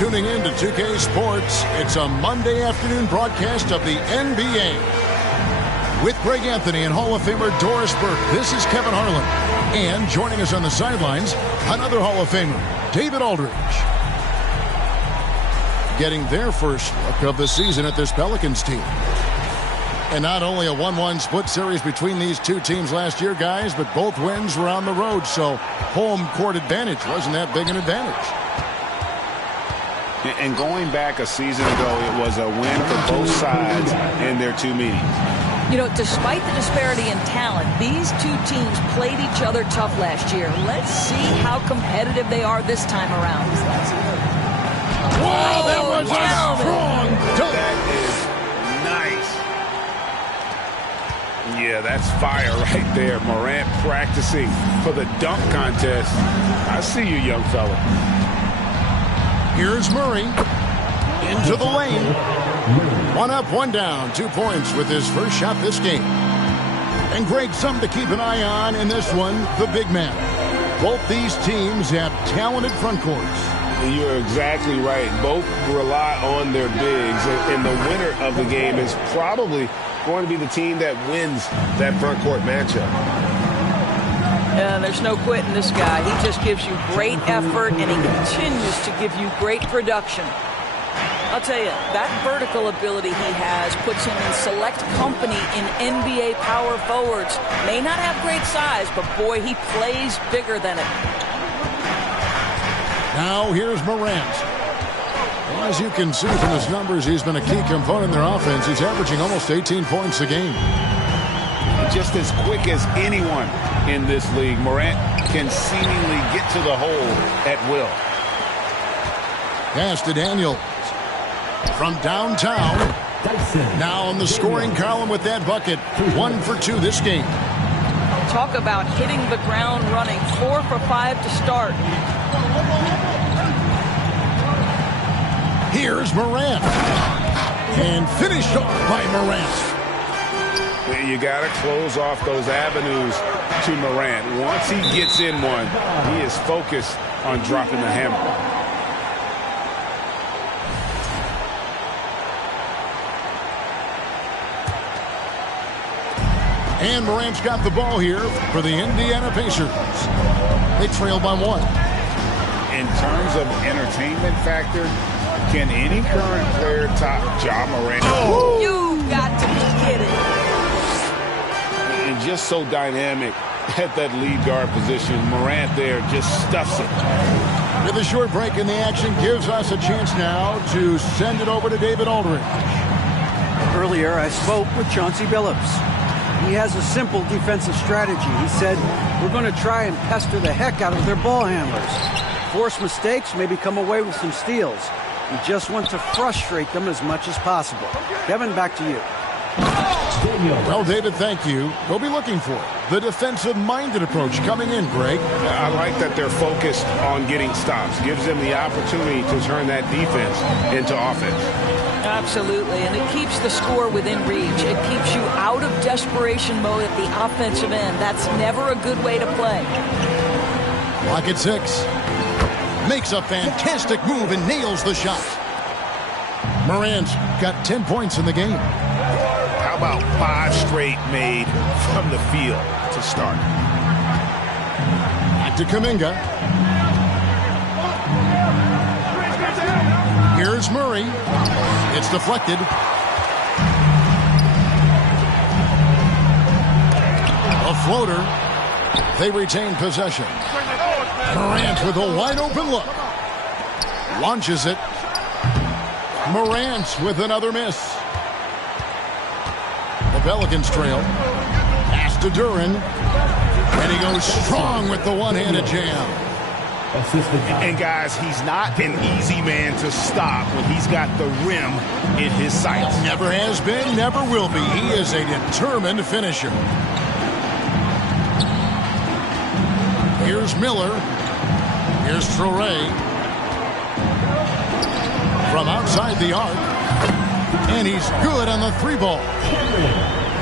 tuning in to 2K Sports. It's a Monday afternoon broadcast of the NBA. With Greg Anthony and Hall of Famer Doris Burke, this is Kevin Harlan. And joining us on the sidelines, another Hall of Famer, David Aldridge. Getting their first look of the season at this Pelicans team. And not only a 1-1 split series between these two teams last year, guys, but both wins were on the road, so home court advantage wasn't that big an advantage. And going back a season ago, it was a win for both sides in their two meetings. You know, despite the disparity in talent, these two teams played each other tough last year. Let's see how competitive they are this time around. Wow, that was a strong dunk. That is nice. Yeah, that's fire right there. Morant practicing for the dunk contest. I see you, young fella. Here's Murray into the lane. 1 up, 1 down, 2 points with his first shot this game. And Greg, something to keep an eye on in this one, the big man. Both these teams have talented front courts. You're exactly right. Both rely on their bigs, and the winner of the game is probably going to be the team that wins that front court matchup. There's no quitting this guy. He just gives you great effort, and he continues to give you great production. I'll tell you, that vertical ability he has puts him in select company in NBA power forwards. May not have great size, but boy, he plays bigger than it. Now here's Morant. As you can see from his numbers, he's been a key component in their offense. He's averaging almost 18 points a game. Just as quick as anyone in this league, Morant can seemingly get to the hole at will. Pass to Daniels. From downtown. Now on the scoring column with that bucket. 1 for 2 this game. Talk about hitting the ground running. 4 for 5 to start. Here's Morant. And finished off by Morant. You got to close off those avenues to Morant. Once he gets in one, he is focused on dropping the hammer. And Morant's got the ball here for the Indiana Pacers. They trail by 1. In terms of entertainment factor, can any current player top Ja Morant? Oh. You got to be kidding. And just so dynamic at that lead guard position. Morant there just stuffs it. With a short break in the action, gives us a chance now to send it over to David Aldridge. Earlier, I spoke with Chauncey Billups. He has a simple defensive strategy. He said, we're going to try and pester the heck out of their ball handlers. Force mistakes, maybe come away with some steals. We just want to frustrate them as much as possible. Kevin, back to you. Well, David, thank you. We'll be looking for the defensive-minded approach coming in, Greg. I like that they're focused on getting stops. Gives them the opportunity to turn that defense into offense. Absolutely, and it keeps the score within reach. It keeps you out of desperation mode at the offensive end. That's never a good way to play. Clock at 6. Makes a fantastic move and nails the shot. Morant's got 10 points in the game. How about 5 straight made from the field to start? Back to Kuminga. Here's Murray. It's deflected. A floater. They retain possession. Morant with a wide-open look. Launches it. Morant with another miss. The Pelicans trail. Pass to Duren. And he goes strong with the one-handed jam. And guys, he's not an easy man to stop when he's got the rim in his sights. Never has been, never will be. He is a determined finisher. Here's Miller. Here's Traoré. From outside the arc. And he's good on the 3-ball.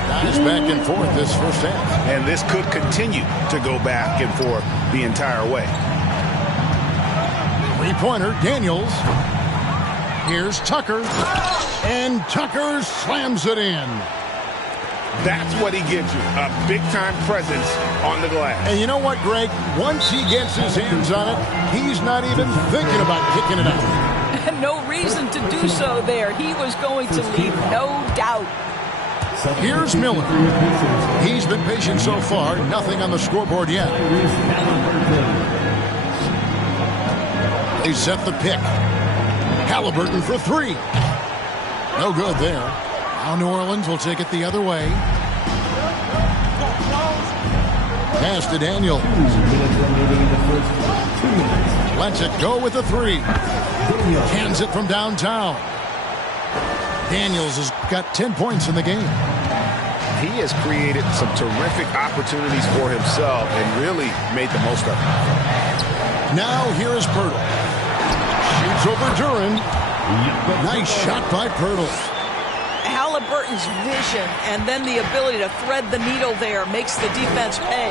Guys back and forth this first half. And this could continue to go back and forth the entire way. Three-pointer, Daniels. Here's Tucker. And Tucker slams it in. That's what he gives you, a big-time presence on the glass. And you know what, Greg? Once he gets his hands on it, he's not even thinking about kicking it out. No reason to do so there. He was going to leave, no doubt. Here's Miller. He's been patient so far. Nothing on the scoreboard yet. They set the pick. Halliburton for three. No good there. Now New Orleans will take it the other way. Pass to Daniels. Lets it go with the three. Hands it from downtown. Daniels has got 10 points in the game. He has created some terrific opportunities for himself and really made the most of it. Now here is Pirtle. Shoots over Duren. Nice shot by Pirtle. Halliburton's vision and then the ability to thread the needle there makes the defense pay.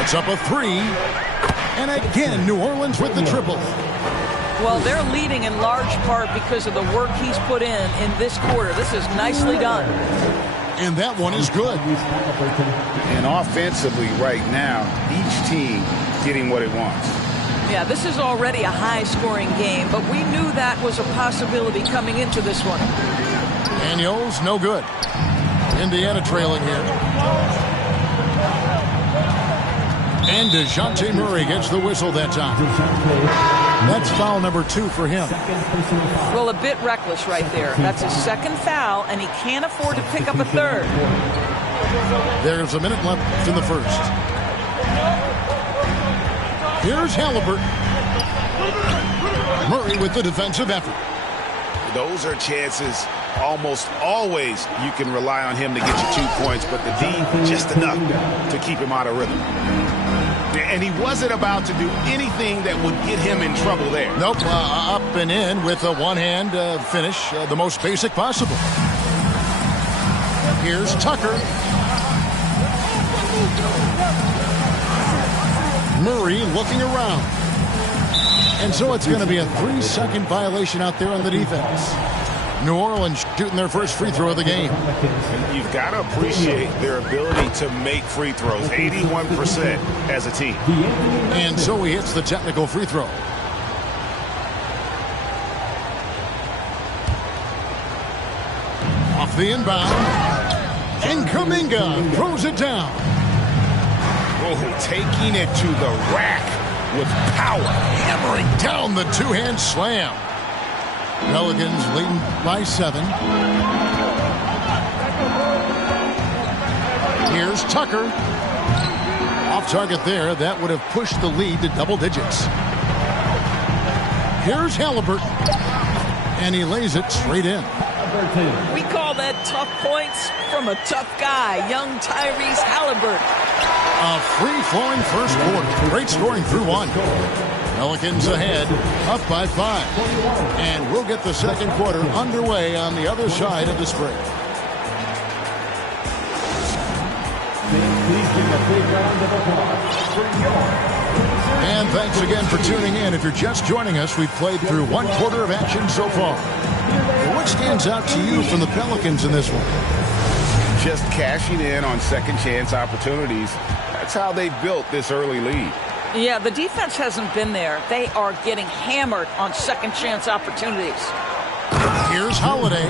It's up a three. And again, New Orleans with the triple. Well, they're leading in large part because of the work he's put in this quarter. This is nicely done. And that one is good. And offensively right now, each team getting what it wants. Yeah, this is already a high-scoring game, but we knew that was a possibility coming into this one. Daniels, no good. Indiana trailing here. And DeJounte Murray gets the whistle that time. That's foul number 2 for him. Well, a bit reckless right there. That's his second foul, and he can't afford to pick up a third. There's a minute left in the first. Here's Halliburton. Murray with the defensive effort. Those are chances almost always you can rely on him to get you 2 points, but the D just enough to keep him out of rhythm. And he wasn't about to do anything that would get him in trouble there. Nope, up and in with a one-hand finish, the most basic possible. Here's Tucker. Murray looking around. And so it's going to be a 3-second violation out there on the defense. New Orleans shooting their first free throw of the game. You've got to appreciate their ability to make free throws, 81% as a team. And so he hits the technical free throw. Off the inbound. And Kuminga throws it down. Oh, taking it to the rack with power. Hammering down the two-hand slam. Pelicans leading by 7. Here's Tucker. Off target there. That would have pushed the lead to double digits. Here's Halliburton. And he lays it straight in. We call that tough points from a tough guy, young Tyrese Halliburton. A free-flowing first quarter. Great scoring through one. Pelicans ahead, up by 5. And we'll get the second quarter underway on the other side of this break. And thanks again for tuning in. If you're just joining us, we've played through one quarter of action so far. What stands out to you from the Pelicans in this one? Just cashing in on second chance opportunities. That's how they built this early lead. Yeah, the defense hasn't been there. They are getting hammered on second chance opportunities. Here's Holiday.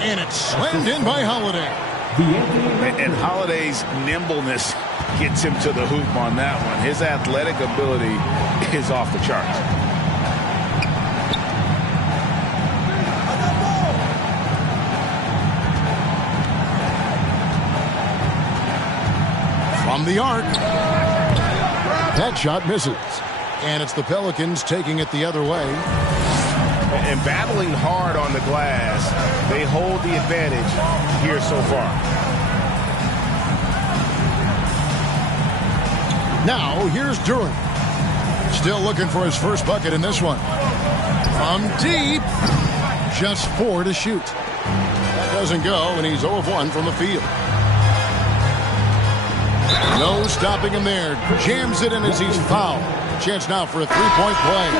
And it's slammed in by Holiday. And Holiday's nimbleness gets him to the hoop on that one. His athletic ability is off the charts. From the arc. That shot misses. And it's the Pelicans taking it the other way. And battling hard on the glass, they hold the advantage here so far. Now, here's Duren. Still looking for his first bucket in this one. From deep. Just 4 to shoot. That doesn't go, and he's 0 of 1 from the field. No stopping him there. Jams it in as he's fouled. Chance now for a 3-point play.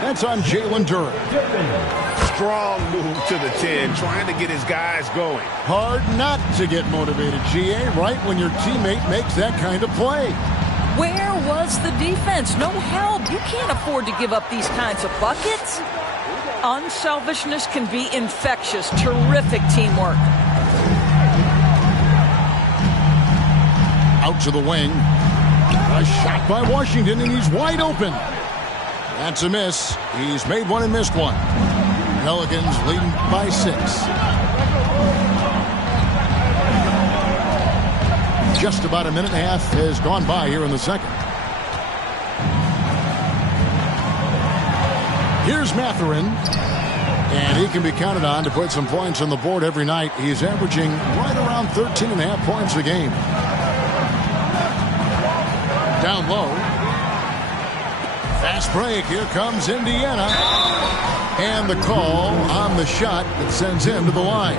That's on Jalen Duren. Strong move to the 10, trying to get his guys going. Hard not to get motivated, GA, right when your teammate makes that kind of play. Where was the defense? No help. You can't afford to give up these kinds of buckets. Unselfishness can be infectious. Terrific teamwork. Out to the wing. A shot by Washington, and he's wide open. That's a miss. He's made one and missed one. Pelicans leading by 6. Just about a minute and a half has gone by here in the second. Here's Mathurin. And he can be counted on to put some points on the board every night. He's averaging right around 13.5 points a game. Down low. Fast break. Here comes Indiana. And the call on the shot that sends him to the line.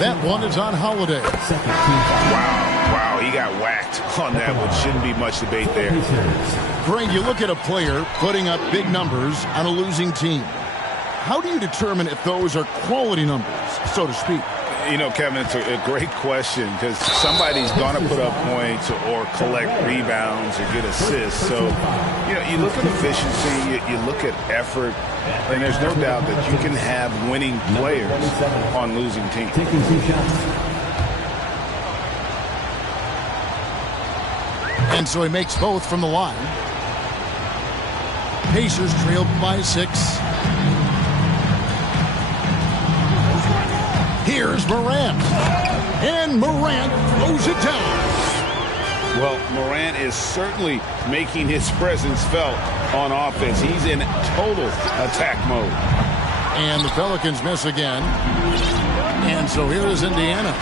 That one is on Holiday. Wow, he got whacked on that one. Shouldn't be much debate there. Greg, you look at a player putting up big numbers on a losing team. How do you determine if those are quality numbers, so to speak? You know, Kevin, it's a great question because somebody's going to put up points or collect rebounds or get assists. So, you know, you look at efficiency, you look at effort, and there's no doubt that you can have winning players on losing teams. And so he makes both from the line. Pacers trailed by 6. Here's Morant. And Morant throws it down. Well, Morant is certainly making his presence felt on offense. He's in total attack mode. And the Pelicans miss again. And so here is Indiana.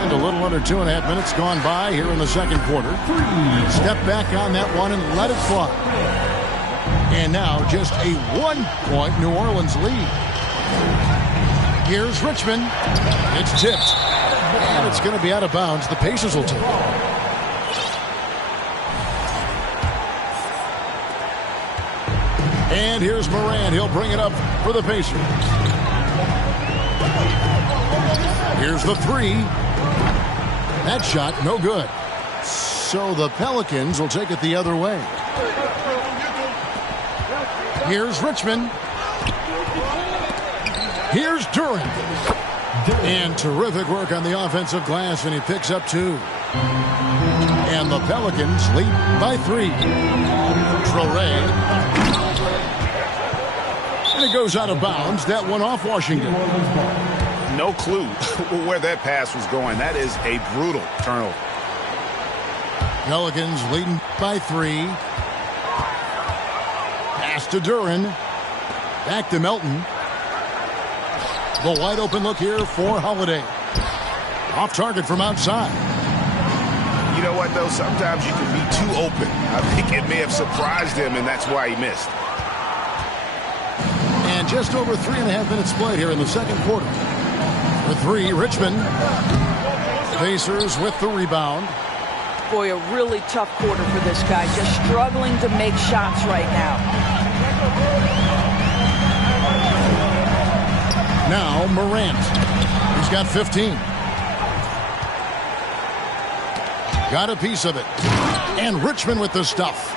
And a little under 2.5 minutes gone by here in the second quarter. Step back on that one and let it fly. And now just a 1-point New Orleans lead. Here's Richmond. It's tipped. And it's going to be out of bounds. The Pacers will take it. And here's Morant. He'll bring it up for the Pacers. Here's the 3. That shot, no good. So the Pelicans will take it the other way. Here's Richmond. Here's Duren. And terrific work on the offensive glass, and he picks up 2. And the Pelicans lead by 3. Traoré. And it goes out of bounds. That one off Washington. No clue where that pass was going. That is a brutal turnover. Pelicans leading by 3. Pass to Duren. Back to Melton. The wide open look here for Holiday. Off target from outside. You know what, though? Sometimes you can be too open. I think it may have surprised him, and that's why he missed. And just over 3.5 minutes played here in the second quarter. For 3, Richmond. Pacers with the rebound. Boy, a really tough quarter for this guy. Just struggling to make shots right now. Now Morant. He's got 15. Got a piece of it. And Richmond with the stuff.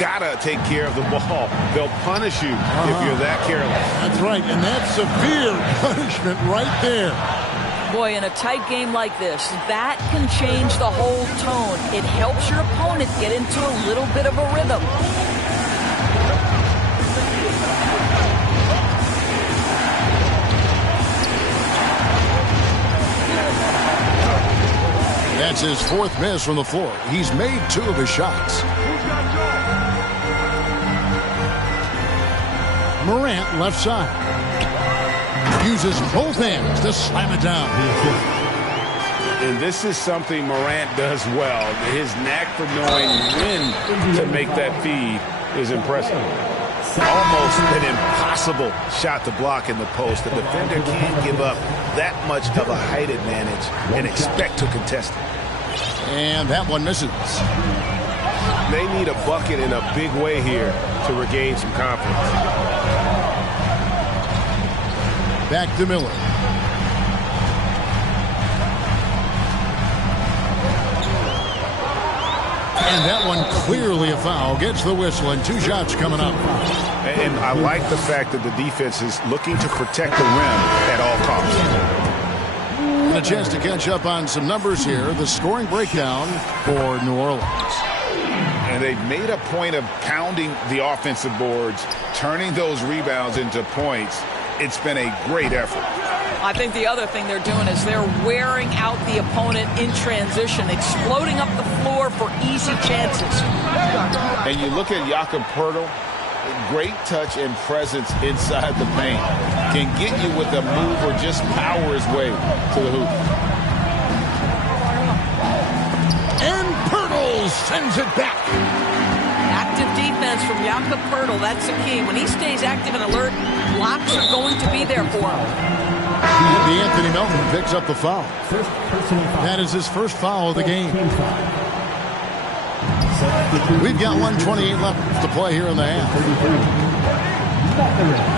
Gotta take care of the ball. They'll punish you if you're that careless. That's right, and that's severe punishment right there. Boy, in a tight game like this, that can change the whole tone. It helps your opponent get into a little bit of a rhythm. That's his 4th miss from the floor. He's made 2 of his shots. Morant left side. Uses both hands to slam it down. And this is something Morant does well. His knack for knowing when to make that feed is impressive. Almost an impossible shot to block in the post. The defender can't give up that much of a height advantage and expect to contest it. And that one misses. They need a bucket in a big way here to regain some confidence. Back to Miller. And that one clearly a foul. Gets the whistle and 2 shots coming up. And I like the fact that the defense is looking to protect the rim at all costs. And a chance to catch up on some numbers here. The scoring breakdown for New Orleans. And they've made a point of pounding the offensive boards, turning those rebounds into points. It's been a great effort. I think the other thing they're doing is they're wearing out the opponent in transition, exploding up the floor for easy chances. And you look at Jakob Poeltl, great touch and presence inside the paint. Can get you with a move or just power his way to the hoop. And Poeltl sends it back. Active defense from Jakob Poeltl, that's the key. When he stays active and alert, blocks are going to be there for him. Anthony Melton picks up the foul. That is his first foul of the game. We've got 1:28 left to play here in the half.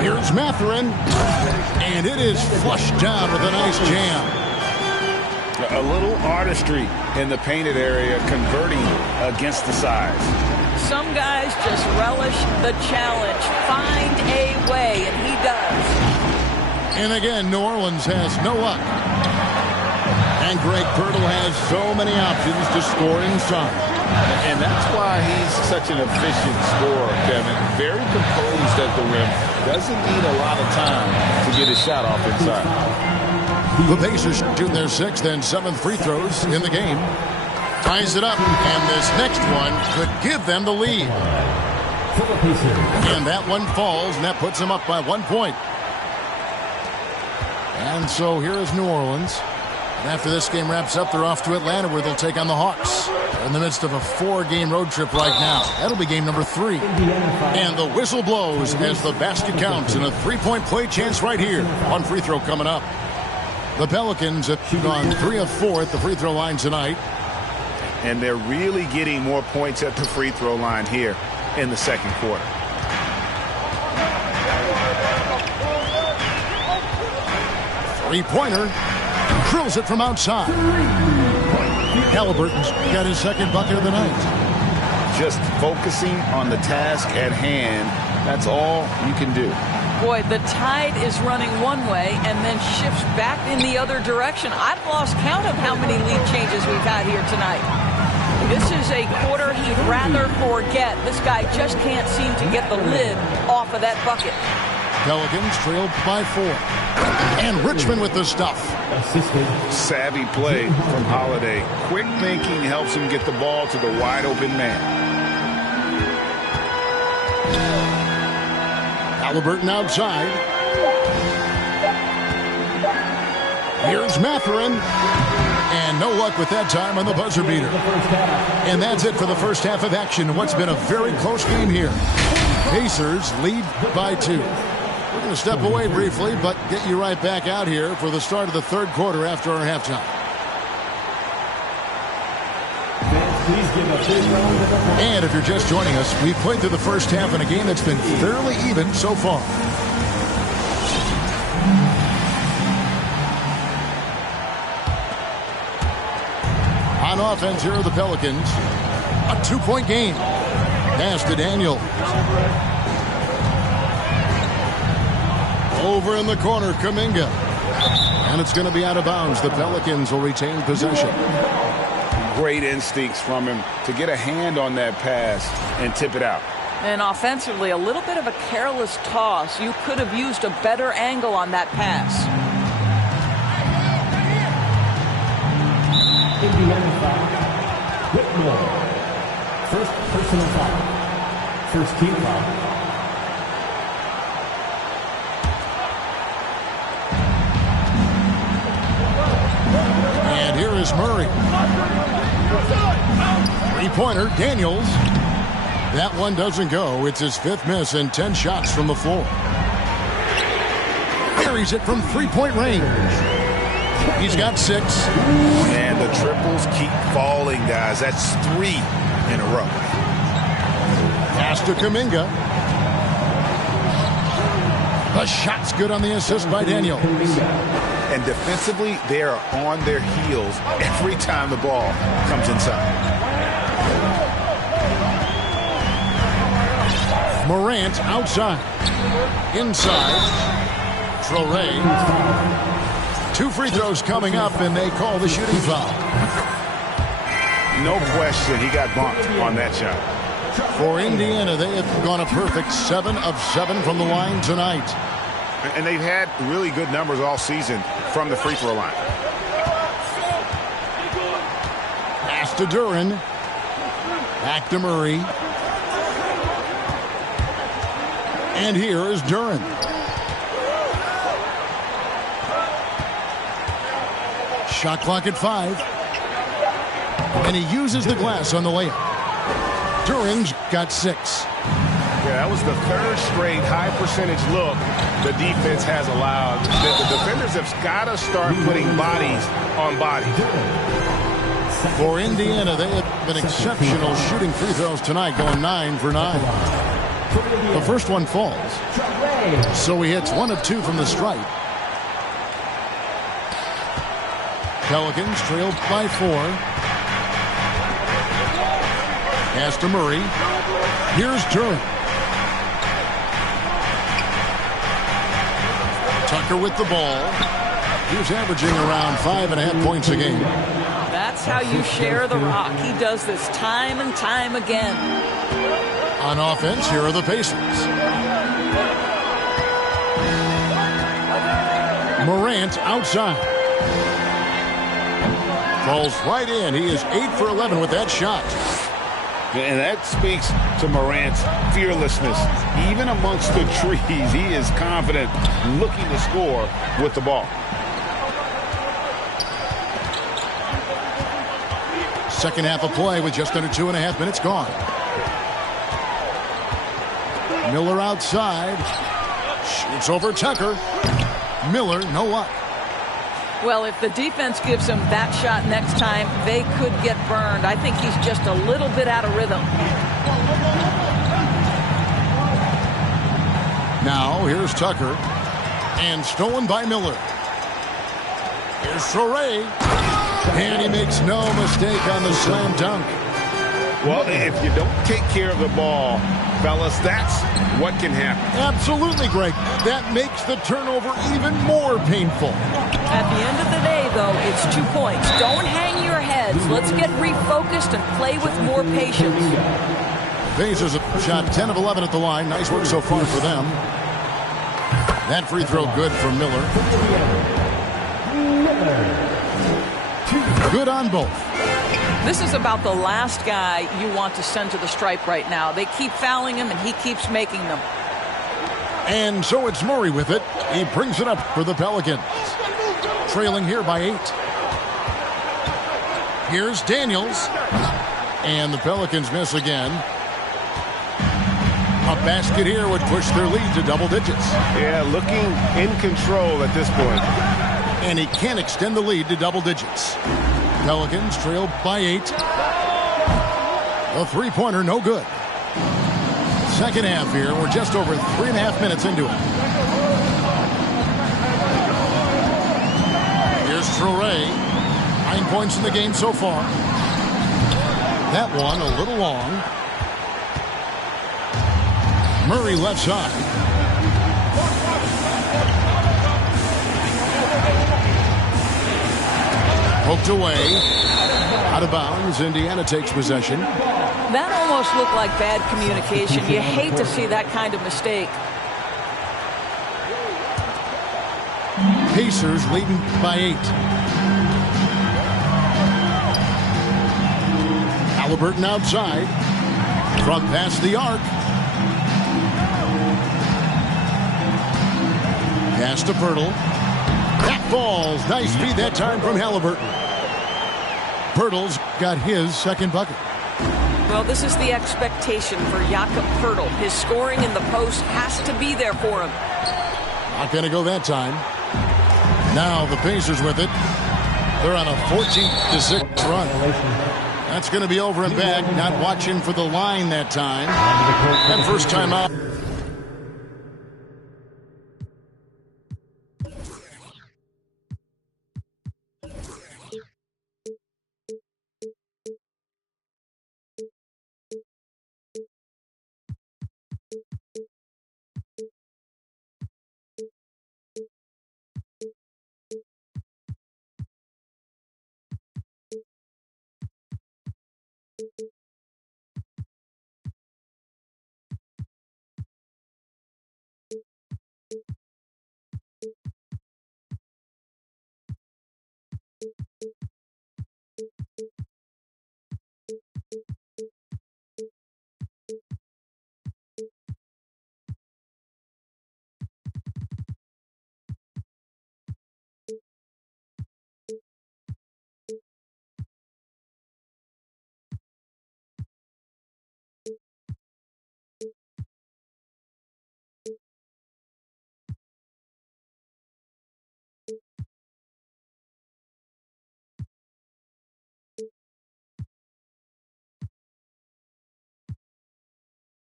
Here's Mathurin, and it is flushed down with a nice jam. A little artistry in the painted area, converting against the size. Some guys just relish the challenge, find a way, and he does. And again, New Orleans has no luck. And Greg Poeltl has so many options to score inside. And that's why he's such an efficient scorer, Kevin. Very composed at the rim. Doesn't need a lot of time to get his shot off inside. The Pacers shoot their 6th and 7th free throws in the game. Ties it up, and this next one could give them the lead. And that one falls, and that puts them up by 1 point. And so here is New Orleans. And after this game wraps up, they're off to Atlanta, where they'll take on the Hawks. They're in the midst of a 4-game road trip right now. That'll be game number 3. And the whistle blows as the basket counts, and a 3-point play chance right here. One free throw coming up. The Pelicans have gone 3 of 4 at the free throw line tonight. And they're really getting more points at the free throw line here in the second quarter. Three-pointer. Drills it from outside. Halliburton's got his second bucket of the night. Just focusing on the task at hand. That's all you can do. Boy, the tide is running one way and then shifts back in the other direction. I've lost count of how many lead changes we've had here tonight. This is a quarter he'd rather forget. This guy just can't seem to get the lid off of that bucket. Pelicans trailed by 4. And Richmond with the stuff. Savvy play from Holiday. Quick thinking helps him get the ball to the wide open man. Halliburton outside. Here's Mathurin. And no luck with that time on the buzzer beater. And that's it for the first half of action. What's been a very close game here. Pacers lead by 2. We're going to step away briefly, but get you right back out here for the start of the third quarter after our halftime. And if you're just joining us, we've played through the first half in a game that's been fairly even so far. On offense, here are the Pelicans. A 2-point game. Pass to Daniel. Over in the corner, Kuminga. And it's going to be out of bounds. The Pelicans will retain possession. Great instincts from him to get a hand on that pass and tip it out. And offensively, a little bit of a careless toss. You could have used a better angle on that pass. Indiana foul. Whitmore. First personal foul. First team foul. And here is Murray. Three-pointer, Daniels. That one doesn't go. It's his 5th miss and 10 shots from the floor. Carries it from 3-point range. He's got 6. And the triples keep falling, guys. That's 3 in a row. Pass to Kuminga. The shot's good on the assist by Daniels. And defensively, they are on their heels every time the ball comes inside. Morant outside. Inside. Traoré. 2 free throws coming up, and they call the shooting foul. No question, he got bumped on that shot. For Indiana, they have gone a perfect 7 of 7 from the line tonight. And they've had really good numbers all season from the free throw line. Pass to Duren. Back to Murray. And here is Duren. Shot clock at 5. And he uses the glass on the layup. Duren's got 6. Yeah, that was the 3rd straight high percentage look the defense has allowed. The defenders have got to start putting bodies on bodies. For Indiana, they have been exceptional shooting free throws tonight, going 9 for 9. The first one falls. So he hits 1 of 2 from the stripe. Pelicans trailed by 4. Pass to Murray. Here's Duren. Tucker with the ball. He's averaging around 5.5 points a game. That's how you share the rock. He does this time and time again. On offense, here are the Pacers. Morant outside. Falls right in. He is 8 for 11 with that shot. And that speaks to Morant's fearlessness. Even amongst the trees, he is confident, looking to score with the ball. Second half of play with just under 2.5 minutes gone. Miller outside. Shoots over Tucker. Miller, no luck. Well, if the defense gives him that shot next time, they could get burned. I think he's just a little bit out of rhythm. Now, here's Tucker. And stolen by Miller. Here's Traoré. And he makes no mistake on the slam dunk. Well, if you don't take care of the ball, fellas, that's what can happen. Absolutely, Greg. That makes the turnover even more painful. At the end of the day, though, it's 2 points. Don't hang your heads. Let's get refocused and play with more patience. Pacers have shot 10 of 11 at the line. Nice work so far for them. That free throw good for Miller. Good on both. This is about the last guy you want to send to the stripe right now. They keep fouling him, and he keeps making them. And so it's Murray with it. He brings it up for the Pelicans. Trailing here by 8. Here's Daniels. And the Pelicans miss again. A basket here would push their lead to double digits. Yeah, looking in control at this point. And he can extend the lead to double digits. Pelicans trail by 8. A three-pointer, no good. Second half here. We're just over 3.5 minutes into it. Here's Traoré. 9 points in the game so far. That one a little long. Murray left side. Poked away. Out of bounds. Indiana takes possession. That almost looked like bad communication. You hate to see that kind of mistake. Pacers leading by 8. Halliburton outside. Front past the arc. Pass to Pirtle. That falls. Nice feed that time from Halliburton. Pirtle's got his second bucket. Well, this is the expectation for Jakob Pirtle. His scoring in the post has to be there for him. Not going to go that time. Now the Pacers with it. They're on a 14-6 run. That's going to be over and back. Not watching for the line that time. And first time out.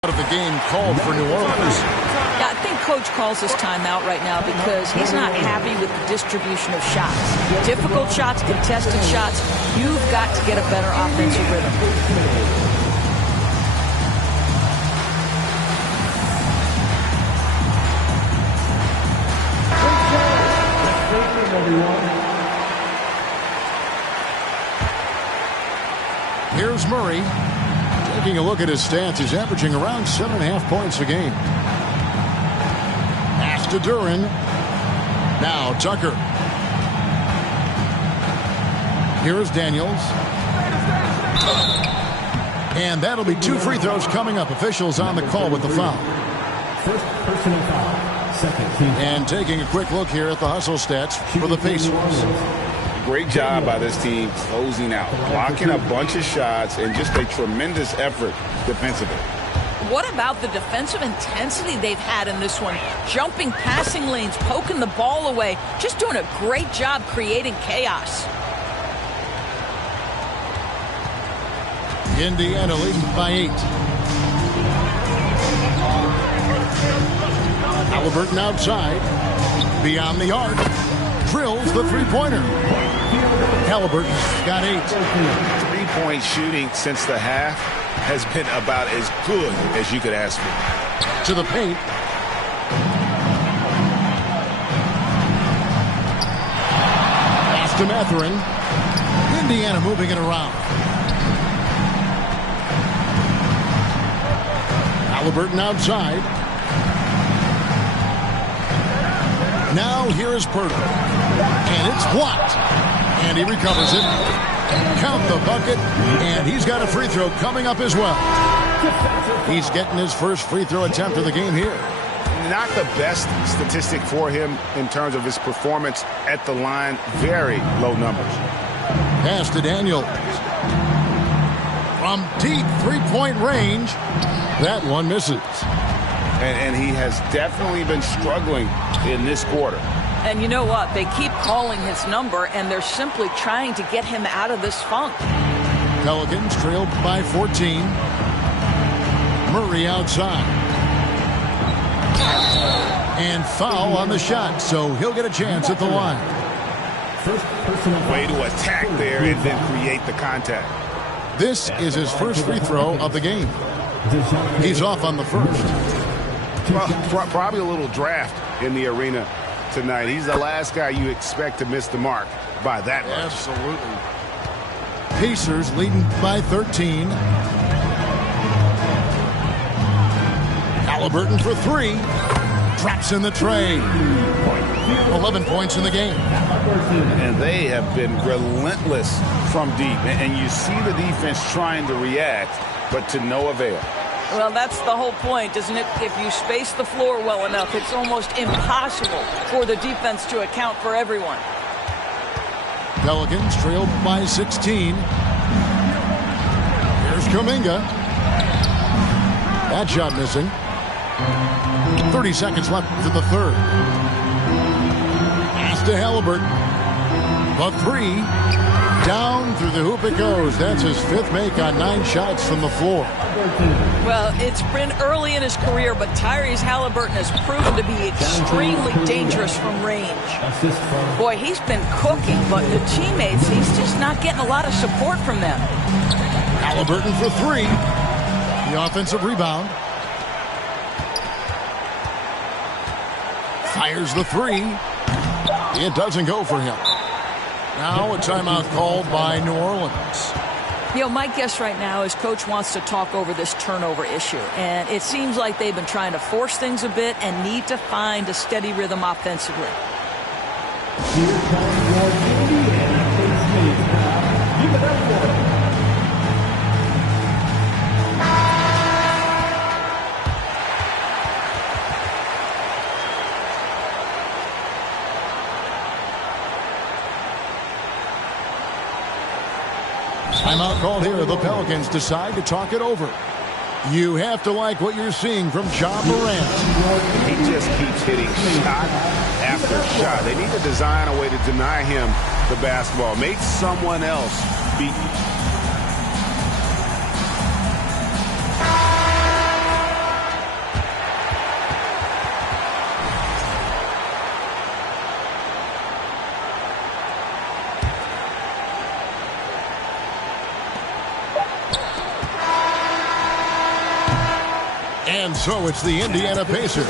Of the game called for New Orleans. Yeah, I think Coach calls his timeout right now because he's not happy with the distribution of shots. Difficult shots, contested shots. You've got to get a better offensive rhythm. Here's Murray. Taking a look at his stats, he's averaging around 7.5 points a game. Pass to Duren. Now Tucker. Here's Daniels. And that'll be 2 free throws coming up. Officials on the call with the foul. First personal foul. Second team. And taking a quick look here at the hustle stats for the Pacers. Great job by this team closing out, blocking a bunch of shots, and just a tremendous effort defensively. What about the defensive intensity they've had in this one? Jumping passing lanes, poking the ball away, just doing a great job creating chaos. Indiana leading by 8. Halliburton outside, beyond the arc, drills the three-pointer. Halliburton's got 8. 3-point shooting since the half has been about as good as you could ask for. To the paint. Pass to Mathurin. Indiana moving it around. Halliburton outside. Now here is Purtle. And it's blocked. And he recovers it. Count the bucket. And he's got a free throw coming up as well. He's getting his first free throw attempt of the game here. Not the best statistic for him in terms of his performance at the line. Very low numbers. Pass to Daniels. From deep three-point range. That one misses. And he has definitely been struggling in this quarter. And you know what? They keep calling his number, and they're simply trying to get him out of this funk. Pelicans trailed by 14. Murray outside. And foul on the shot, so he'll get a chance at the line. First personal foul. Way to attack there and then create the contact. This is his first free throw of the game. He's off on the first. Well, probably a little draft in the arena tonight. He's the last guy you expect to miss the mark by that much. Absolutely. Pacers leading by 13. Halliburton for 3. Drops in the tray. 11 points in the game. And they have been relentless from deep. And you see the defense trying to react, but to no avail. Well, that's the whole point, isn't it? If you space the floor well enough, it's almost impossible for the defense to account for everyone. Pelicans trailed by 16. Here's Kuminga. That shot missing. 30 seconds left to the third. Pass to Halliburton. The three. Down through the hoop it goes. That's his 5th make on 9 shots from the floor. Well, it's been early in his career, but Tyrese Halliburton has proven to be extremely dangerous from range. Boy, he's been cooking, but the teammates, he's just not getting a lot of support from them. Halliburton for 3. The offensive rebound. Fires the 3. It doesn't go for him. Now a timeout called by New Orleans. You know, my guess right now is Coach wants to talk over this turnover issue. And it seems like they've been trying to force things a bit and need to find a steady rhythm offensively. Here comes your Indiana Pacers. Give it up for him. Timeout called here. The Pelicans decide to talk it over. You have to like what you're seeing from Ja Morant. He just keeps hitting shot after shot. They need to design a way to deny him the basketball. Make someone else beat you. And so it's the Indiana Pacers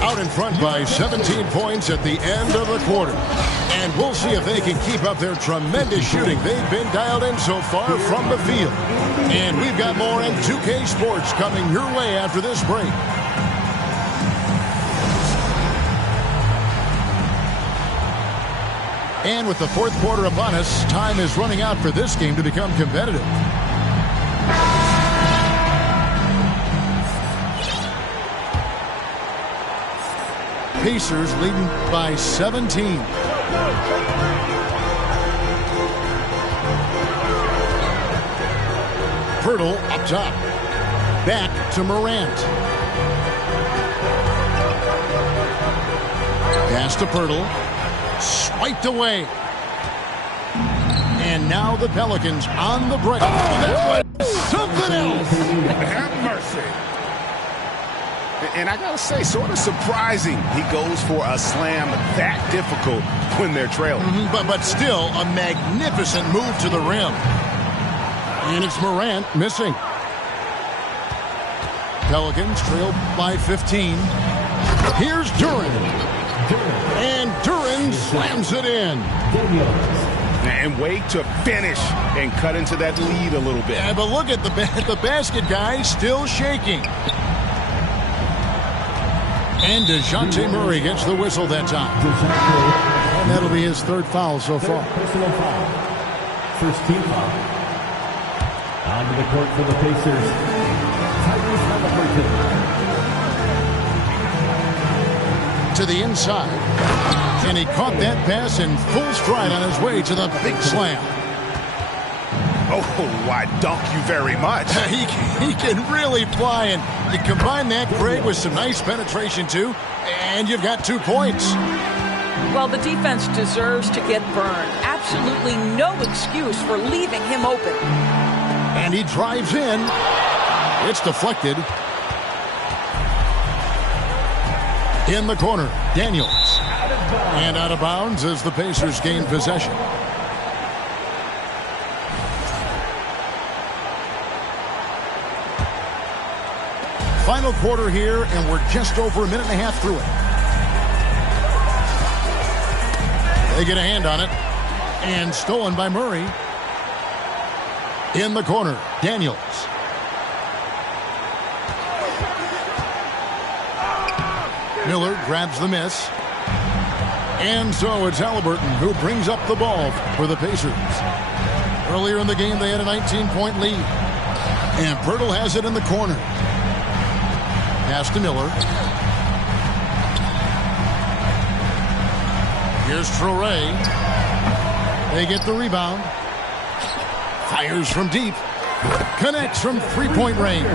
out in front by 17 points at the end of the quarter. And we'll see if they can keep up their tremendous shooting. They've been dialed in so far from the field. And we've got more in 2K Sports coming your way after this break. And with the 4th quarter upon us, time is running out for this game to become competitive. Pacers leading by 17. Pirtle up top. Back to Morant. Pass to Pirtle. Swiped away. And now the Pelicans on the break. That was something else. Have mercy. And I got to say, sort of surprising he goes for a slam that difficult when they're trailing. But still a magnificent move to the rim. And it's Morant missing. Pelicans trail by 15. Here's Duren. And Duren slams it in. And wait to finish and cut into that lead a little bit. Yeah, but look at the basket guy still shaking. And DeJounte Murray gets the whistle that time. And that'll be his 3rd foul so far. Personal foul. First team foul. Onto the court for the Pacers. Tyrese Halliburton. To the inside. And he caught that pass in full stride on his way to the big slam. Oh, I dunk you very much. He can really fly, and you combine that, Craig, with some nice penetration, too, and you've got 2 points. Well, the defense deserves to get burned. Absolutely no excuse for leaving him open. And he drives in. It's deflected. In the corner, Daniels. And out of bounds as the Pacers gain possession. Final quarter here, and we're just over a minute and a half through it. They get a hand on it, and stolen by Murray. In the corner, Daniels. Miller grabs the miss. And so it's Halliburton who brings up the ball for the Pacers. Earlier in the game, they had a 19-point lead. And Pirtle has it in the corner. Pass to Miller. Here's Traoré. They get the rebound. Fires from deep. Connects from 3-point range.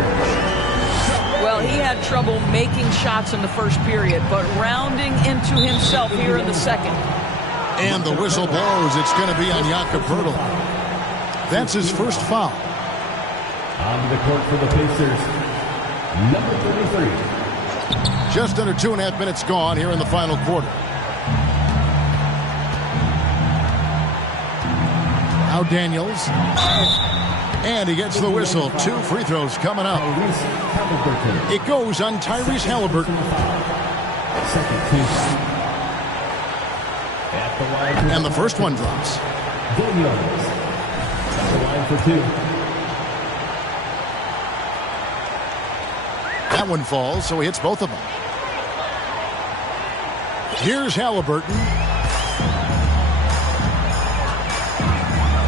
Well, he had trouble making shots in the first period, but rounding into himself here in the second. And the whistle blows. It's going to be on Jakob Poeltl. That's his first foul. On the court for the Pacers, number 33. Just under 2.5 minutes gone here in the final quarter. Now Daniels. And he gets the whistle. 2 free throws coming up. It goes on Tyrese Halliburton. And the first one drops. Daniels at the line for 2. That one falls, so he hits both of them. Here's Halliburton.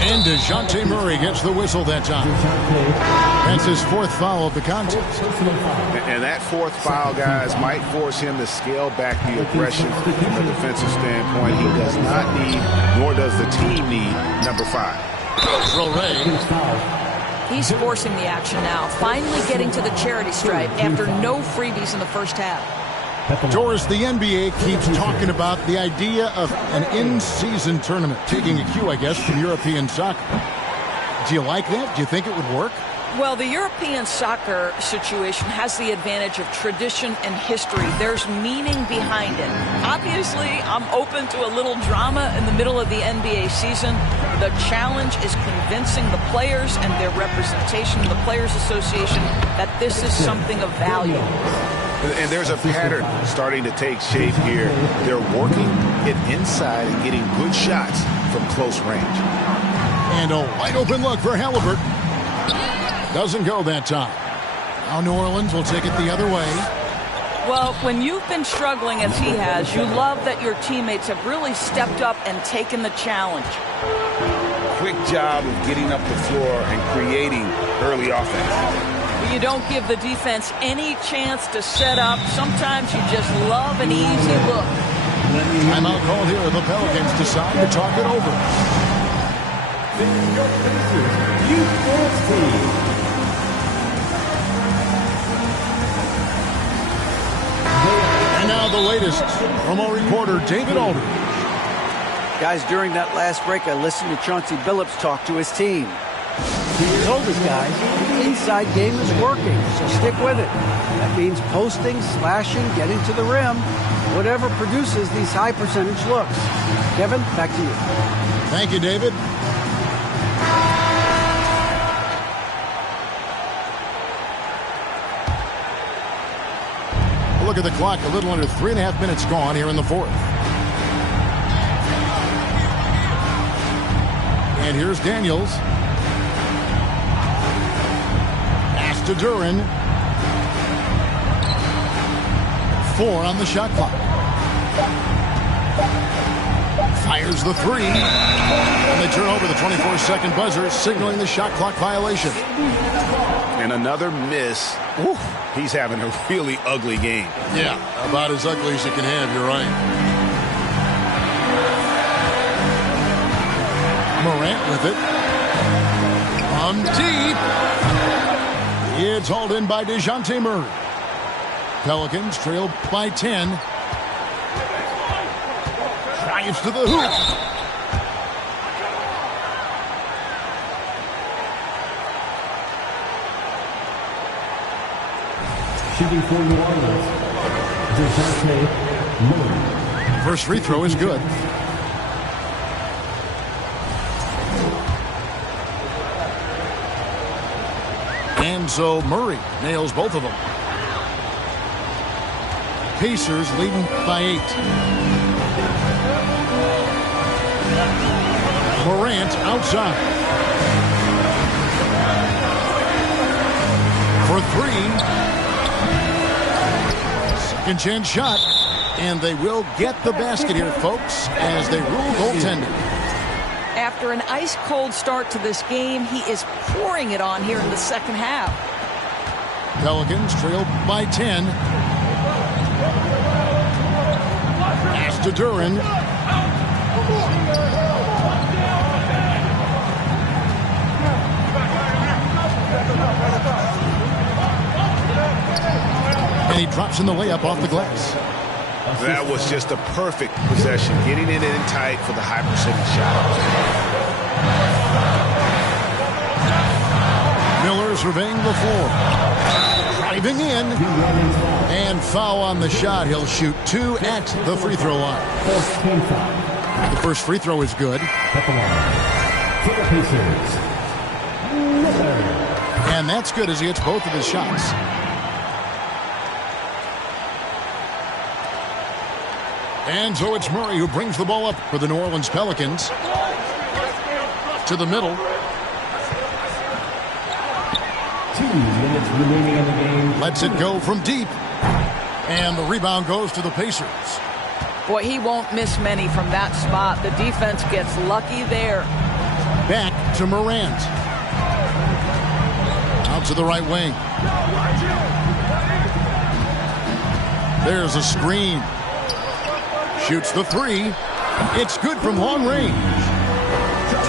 And DeJounte Murray gets the whistle that time. That's his 4th foul of the contest. And that 4th foul, guys, might force him to scale back the aggression from a defensive standpoint. He does not need, nor does the team need, number 5. He's forcing the action now, finally getting to the charity stripe after no freebies in the first half. Doris, the NBA keeps talking about the idea of an in-season tournament, taking a cue, I guess, from European soccer. Do you like that? Do you think it would work? Well, the European soccer situation has the advantage of tradition and history. There's meaning behind it. Obviously, I'm open to a little drama in the middle of the NBA season. The challenge is convincing the players and their representation in the Players Association that this is something of value. And there's a pattern starting to take shape here. They're working it inside and getting good shots from close range. And a wide open look for Halliburton. Doesn't go that time. Now New Orleans will take it the other way. Well, when you've been struggling as he has, you love that your teammates have really stepped up and taken the challenge. Quick job of getting up the floor and creating early offense. You don't give the defense any chance to set up. Sometimes you just love an easy look. Timeout called here. The Pelicans decide to talk it over. Your Pacers Youth Dance Team. And now the latest from our reporter, David Aldridge. Guys, during that last break, I listened to Chauncey Billups talk to his team. He told his guys, the inside game is working, so stick with it. That means posting, slashing, getting to the rim, whatever produces these high percentage looks. Kevin, back to you. Thank you, David. Look at the clock, a little under 3.5 minutes gone here in the 4th. And here's Daniels. To Duren. 4 on the shot clock. Fires the 3. And they turn over the 24-second buzzer, signaling the shot clock violation. And another miss. Ooh, he's having a really ugly game. Yeah, about as ugly as you can have, you're right. Morant with it. From deep. It's hauled in by DeJounte Murray. Pelicans trail by 10. Drives to the hoop. Shooting for New Orleans, DeJounte Murray. First free throw is good. And so Murray nails both of them. Pacers leading by 8. Morant outside. For 3. Second chance shot. And they will get the basket here, folks, as they rule goaltending. After an ice-cold start to this game, he is pouring it on here in the second half. Pelicans trail by 10. Pass to Duren. And he drops in the layup off the glass. That was just a perfect possession, getting it in tight for the high percentage shot. Miller surveying the floor. Driving in. And foul on the shot. He'll shoot 2 at the free throw line. The first free throw is good. At the line for the Pacers, Miller. And that's good as he hits both of his shots. And so it's Murray who brings the ball up for the New Orleans Pelicans. To the middle. 2 minutes remaining in the game. Lets it go from deep. And the rebound goes to the Pacers. Boy, he won't miss many from that spot. The defense gets lucky there. Back to Morant. Out to the right wing. There's a screen. Shoots the 3. It's good from long range.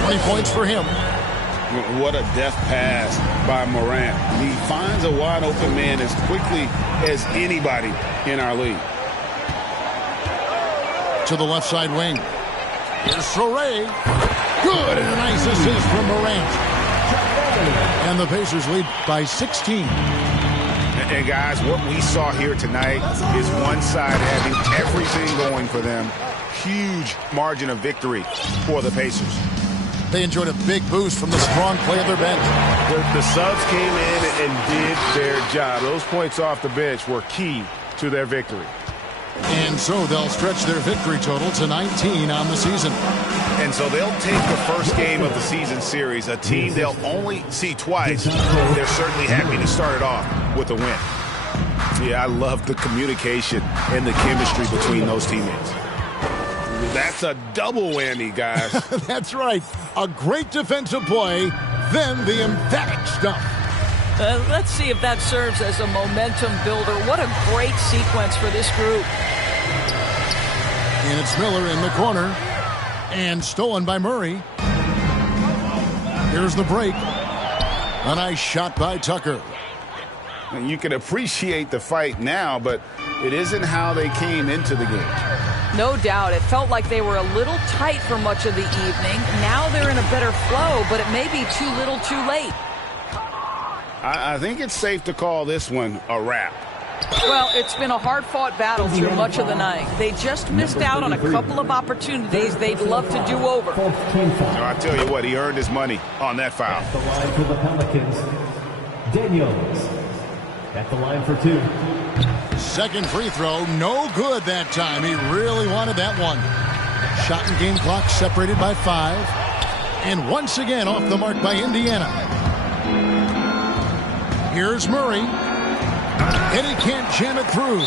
20 points for him. What a deft pass by Morant. He finds a wide open man as quickly as anybody in our league. To the left side wing. Here's Sorey. Good, and a nice assist from Morant. And the Pacers lead by 16. And guys, what we saw here tonight is one side having everything going for them. Huge margin of victory for the Pacers. They enjoyed a big boost from the strong play of their bench. The subs came in and did their job. Those points off the bench were key to their victory. And so they'll stretch their victory total to 19 on the season. And so they'll take the first game of the season series, a team they'll only see twice. They're certainly happy to start it off with a win. Yeah, I love the communication and the chemistry between those teammates. That's a double whammy, guys. That's right. A great defensive play, then the emphatic stuff. Let's see if that serves as a momentum builder. What a great sequence for this group. And it's Miller in the corner. And stolen by Murray. Here's the break. A nice shot by Tucker. And you can appreciate the fight now, but it isn't how they came into the game. No doubt. It felt like they were a little tight for much of the evening. Now they're in a better flow, but it may be too little too late. I think it's safe to call this one a wrap. Well, it's been a hard-fought battle through much of the night. They just missed out on a couple of opportunities they'd love to do over. I tell you what, he earned his money on that foul. At the line for the Pelicans, Daniels. At the line for 2. Second free throw, no good that time. He really wanted that one. Shot and game clock separated by 5. And once again off the mark by Indiana. Here's Murray. And he can't jam it through.